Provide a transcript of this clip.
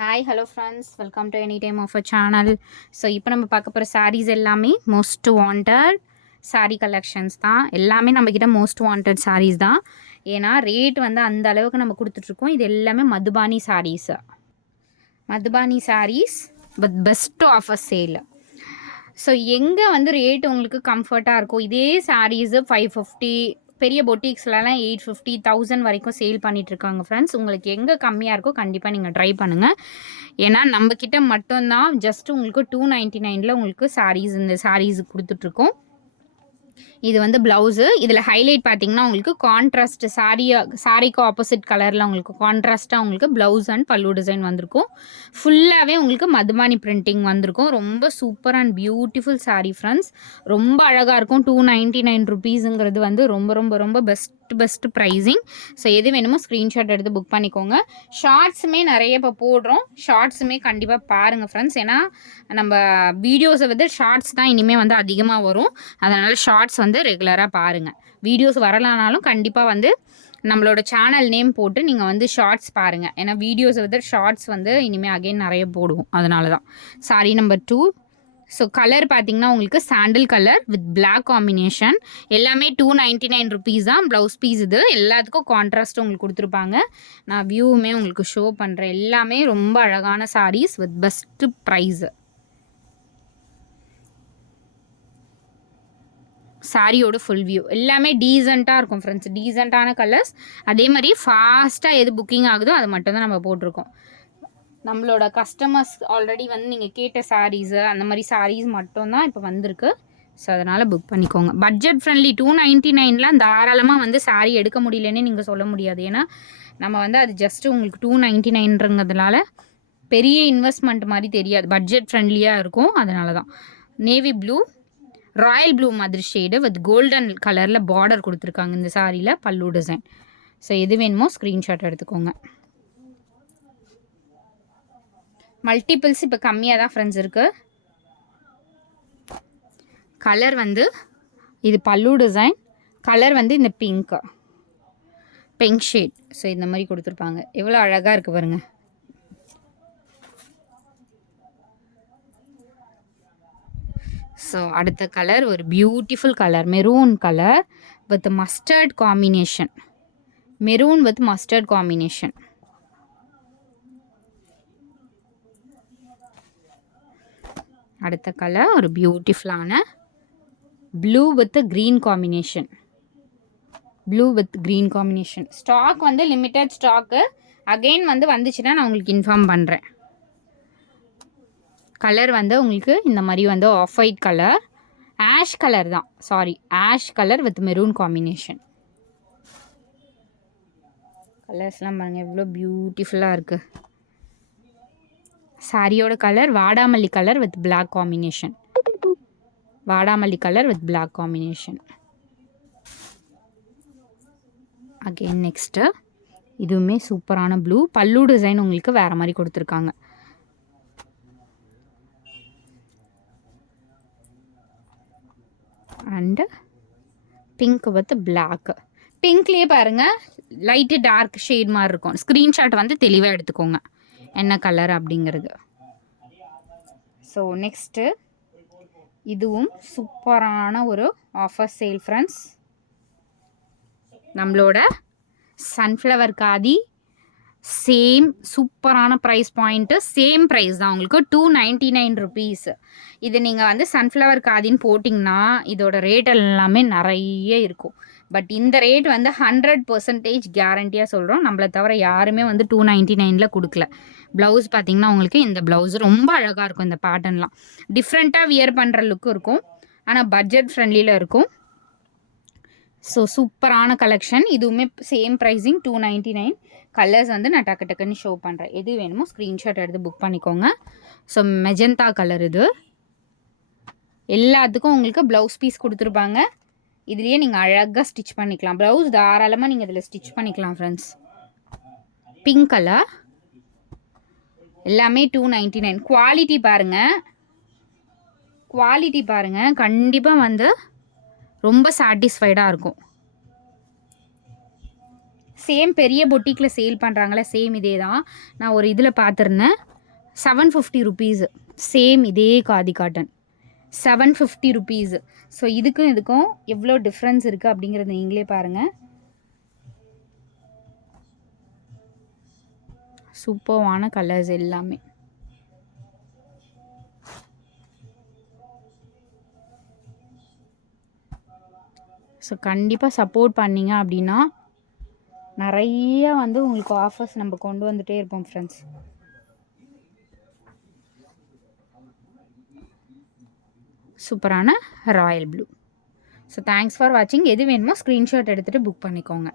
Hi hello friends, welcome to any time of a channel. So இப்போ நம்ம பார்க்க போகிற சாரீஸ் எல்லாமே மோஸ்ட் வாண்டட் சாரீ கலெக்ஷன்ஸ் தான். எல்லாமே நம்மக்கிட்ட மோஸ்ட் வாண்டட் சாரீஸ் தான். ஏன்னா ரேட் வந்து அந்த அளவுக்கு நம்ம கொடுத்துட்ருக்கோம். இது எல்லாமே Madhubani saris. Madhubani saris but best offer sale. So எங்கே வந்து ரேட் உங்களுக்கு கம்ஃபர்ட்டாக இருக்கும், இதே சாரீஸு 550, பெரிய பொட்டிக்ஸ்லாம் 850, 1000 வரைக்கும் சேல் பண்ணிகிட்ருக்காங்க ஃப்ரெண்ட்ஸ். உங்களுக்கு எங்கே கம்மியாக இருக்கோ கண்டிப்பாக நீங்கள் ட்ரை பண்ணுங்கள். ஏன்னா நம்மக்கிட்ட மட்டும்தான் ஜஸ்ட் உங்களுக்கு 299 உங்களுக்கு சாரீஸ், இந்த சாரீஸ் கொடுத்துட்ருக்கோம். இது வந்து ப்ளவுஸு. இதில் ஹைலைட் பார்த்தீங்கன்னா உங்களுக்கு கான்ட்ராஸ்ட் சாரிக்கு ஆப்போசிட் கலரில் உங்களுக்கு கான்ட்ராஸ்ட்டாக உங்களுக்கு ப்ளவுஸ் அண்ட் பல்லு டிசைன் வந்திருக்கும். ஃபுல்லாகவே உங்களுக்கு மதுபானி பிரிண்டிங் வந்திருக்கும். ரொம்ப super and beautiful sari friends. ரொம்ப அழகாக இருக்கும். 299 ருபீஸுங்கிறது வந்து ரொம்ப ரொம்ப ரொம்ப பெஸ்ட் ப்ரைஸிங். ஸோ எது வேணுமோ ஸ்க்ரீன்ஷாட் எடுத்து புக் பண்ணிக்கோங்க. ஷார்ட்ஸுமே நிறைய இப்போ போடுறோம். ஷார்ட்ஸுமே கண்டிப்பாக பாருங்கள் ஃப்ரெண்ட்ஸ். ஏன்னா நம்ம வீடியோஸை வந்து ஷார்ட்ஸ் தான் இனிமேல் வந்து அதிகமாக வரும். அதனால் ஷார்ட்ஸ் வந்து ரெகுலராக பாருங்கள். வீடியோஸ் வரலானாலும் கண்டிப்பாக வந்து நம்மளோட சேனல் நேம் போட்டு நீங்கள் வந்து ஷார்ட்ஸ் பாருங்கள். ஏன்னா வீடியோஸை வந்து ஷார்ட்ஸ் வந்து இனிமேல் அகைன் நிறைய போடுவோம். அதனால தான். Sorry number 2. ஸோ கலர் பார்த்தீங்கன்னா உங்களுக்கு sandal colour with black combination. எல்லாமே 299 ருபீஸ் தான். ப்ளவுஸ் பீஸ் இது. எல்லாத்துக்கும் கான்ட்ராஸ்ட் உங்களுக்கு கொடுத்துருப்பாங்க. நான் வியூவுமே உங்களுக்கு ஷோ பண்ணுறேன். எல்லாமே ரொம்ப அழகான சாரீஸ் வித் பெஸ்ட்டு ப்ரைஸு. சாரியோட ஃபுல் வியூ எல்லாமே டீசெண்டாக இருக்கும் ஃப்ரெண்ட்ஸ். டீசெண்டான கலர்ஸ். அதே மாதிரி ஃபாஸ்ட்டாக எது புக்கிங் ஆகுதோ அது மட்டும் தான் நம்ம போட்டிருக்கோம். நம்மளோட கஸ்டமர்ஸ் ஆல்ரெடி வந்து நீங்கள் கேட்ட சாரீஸு அந்த மாதிரி சாரீஸ் மட்டும்தான் இப்போ வந்திருக்கு. ஸோ அதனால் புக் பண்ணிக்கோங்க. பட்ஜெட் ஃப்ரெண்ட்லி 299 தாராளமாக வந்து சாரீ எடுக்க முடியலன்னு நீங்கள் சொல்ல முடியாது. ஏன்னா நம்ம வந்து அது ஜஸ்ட்டு உங்களுக்கு 299ங்கிறதுனால பெரிய இன்வெஸ்ட்மெண்ட் மாதிரி தெரியாது. பட்ஜெட் ஃப்ரெண்ட்லியாக இருக்கும். அதனால தான். நேவி ப்ளூ, ராயல் ப்ளூ மாதிரி ஷேடு வித் கோல்டன் கலரில் பார்டர் கொடுத்துருக்காங்க இந்த சாரியில். பல்லு டிசைன். ஸோ எது வேணுமோ ஸ்க்ரீன்ஷாட் எடுத்துக்கோங்க. மல்டிபிள்ஸ் இப்போ கம்மியாக தான் ஃப்ரெண்ட்ஸ் இருக்குது. கலர் வந்து இது பல்லு டிசைன். கலர் வந்து இந்த பிங்க் ஷேட். ஸோ இந்த மாதிரி கொடுத்துருப்பாங்க. எவ்வளோ அழகாக இருக்குது பாருங்கள். ஸோ அடுத்த கலர் ஒரு beautiful colour maroon colour with mustard combination. Maroon with mustard combination. அடுத்த கலர் ஒரு பியூட்டிஃபுல்லான blue with green combination. Blue with green combination. Stock வந்து லிமிட்டட் ஸ்டாக்கு. அகெயின் வந்து வந்துச்சுன்னா நான் உங்களுக்கு இன்ஃபார்ம் பண்ணுறேன். கலர் வந்து உங்களுக்கு இந்த மாதிரி வந்து off white colour, ash colour தான், sari ash colour with maroon combination. கலர்ஸ்லாம் பாருங்கள் எவ்வளோ பியூட்டிஃபுல்லாக இருக்குது. சாரியோட கலர் வாடாமல்லி கலர் வித் பிளாக் காம்பினேஷன். வாடாமல்லி colour with black combination. Again next இதுவுமே சூப்பரான ப்ளூ. பல்லு டிசைன் உங்களுக்கு வேறு மாதிரி கொடுத்துருக்காங்க. And pink with black. பிங்க்லேயே பாருங்கள் லைட்டு டார்க் ஷேட் மாதிரி இருக்கும். ஸ்க்ரீன்ஷாட் வந்து தெளிவாக எடுத்துக்கோங்க என்ன கலர் அப்படிங்கிறது. ஸோ நெக்ஸ்ட்டு இதுவும் சூப்பரான ஒரு ஆஃபர் சேல் ஃப்ரெண்ட்ஸ். நம்மளோட சன்ஃப்ளவர் காதி சேம் சூப்பரான ப்ரைஸ் பாயிண்ட்டு. சேம் ப்ரைஸ் தான் உங்களுக்கு 299 ருபீஸ். இது நீங்கள் வந்து சன்ஃப்ளவர் காதின்னு போட்டிங்கன்னா இதோட ரேட் எல்லாமே நிறைய இருக்கும். பட் இந்த ரேட் வந்து 100% கேரண்டியாக சொல்கிறோம். நம்மளை தவிர யாருமே வந்து 299 கொடுக்கல. ப்ளவுஸ் பார்த்திங்கன்னா உங்களுக்கு இந்த ப்ளவுஸ் ரொம்ப அழகாக இருக்கும். இந்த பேட்டர்ன்லாம் டிஃப்ரெண்ட்டாக வியர் பண்ணுற லுக்கு இருக்கும். ஆனால் பட்ஜெட் ஃப்ரெண்ட்லியில் இருக்கும். ஸோ சூப்பரான கலெக்ஷன். இதுவுமே சேம் ப்ரைஸிங் 299. கலர்ஸ் வந்து நான் டக்குன்னு ஷோ பண்ணுறேன். எது வேணுமோ ஸ்க்ரீன்ஷாட் எடுத்து புக் பண்ணிக்கோங்க. ஸோ மெஜந்தா கலர் இது. எல்லாத்துக்கும் உங்களுக்கு ப்ளவுஸ் பீஸ் கொடுத்துருப்பாங்க. இதுலேயே நீங்கள் அழகாக ஸ்டிச் பண்ணிக்கலாம். ப்ளவுஸ் தாராளமாக நீங்கள் இதில் ஸ்டிச் பண்ணிக்கலாம் ஃப்ரெண்ட்ஸ். பிங்க் கலர் எல்லாமே 299. குவாலிட்டி பாருங்கள் கண்டிப்பாக வந்து ரொம்ப சாட்டிஸ்ஃபைடாக இருக்கும். சேம் பெரிய பொட்டிக்கில் சேல் பண்ணுறாங்களே சேம் இதே தான். நான் ஒரு இதில் பார்த்துருந்தேன். 750 ருபீஸு. சேம் இதே காதி காட்டன் 750 ருபீஸு. ஸோ இதுக்கும் எவ்வளோ டிஃப்ரென்ஸ் இருக்குது அப்படிங்கிறத நீங்களே பாருங்கள். சூப்பர்வான கலர்ஸ் எல்லாமே. ஸோ கண்டிப்பாக சப்போர்ட் பண்ணிங்க அப்படின்னா நிறைய வந்து உங்களுக்கு ஆஃபர்ஸ் நம்ம கொண்டு வந்துகிட்டே இருப்போம் ஃப்ரெண்ட்ஸ். சூப்பரான Royal blue. So thanks for வாட்சிங். எது வேணுமோ ஸ்க்ரீன்ஷாட் எடுத்துகிட்டு புக் பண்ணிக்கோங்க.